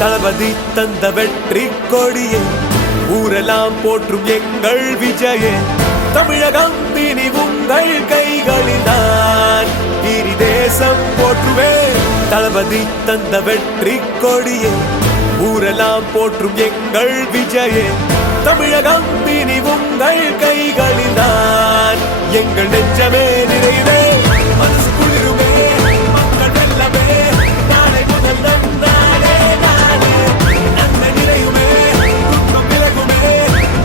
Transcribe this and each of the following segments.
தளபதி தந்த வெற்றி கொடியே ஊரெல்லாம் போற்றும் எங்கள் விஜயே தமிழகம் இனி உங்கள் கைகளில்தான் இனி தேசம் போற்றுவே தளபதி தந்த வெற்றி கொடியே ஊரெல்லாம் போற்றும் எங்கள் விஜயே தமிழகம் இனி உங்கள் கைகளில்தான் எங்கள் நெஞ்சமே நிறைவே மனசு குளிருமே மக்கள் வெல்லமே நாளை முதல் நன்னாளே நாளே நன்மை நிறையுமே துன்பம் விலகுமே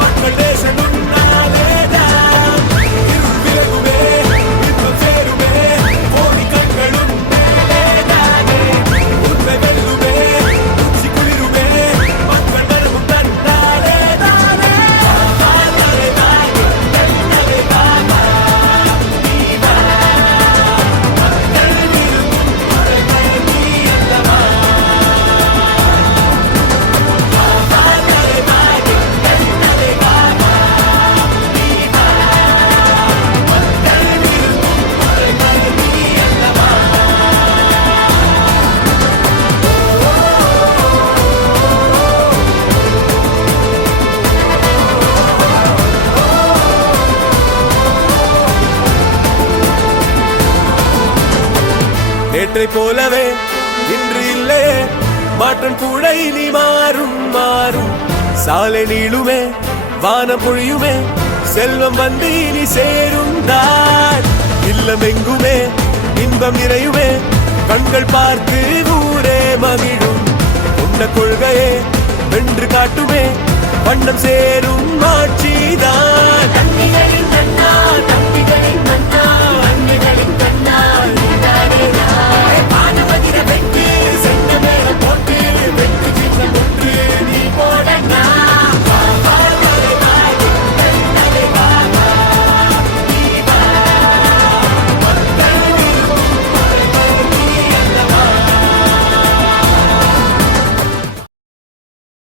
மக்கள் தேசம் உன்னாலே தான் இருள் விலகுமே இன்பம் சேருமே கோடி கண்களும் மேலே தானே உண்மை வெல்லுமே உச்சி குளிருமே மக்கள் மனமும் தன்னாலே தானே தானே தானே தன்னவே தானா நீ வா மக்கள் விரும்பும் மரங்கள் நீ அல்லவா தானே தானே தன்னவே தானா நீ வா மக்கள் விரும்பும் மரங்கள் நீ அல்லவா நேற்றை போலவே இன்று இல்லையே மாற்றம் கூட இனி மாறும் மாறும் சாலை நீளுமே வானம் பொழியுமே செல்வம் வந்து இனி சேரும் தான் இல்லம் எங்குமே இன்பம் நிறையுமே கண்கள் பார்த்து ஊரே மகிழும் உண்ட கொள்கையே வென்று காட்டுமே வண்ணம் சேரும் ஆட்சிதான் தம்பிகளின் மன்னா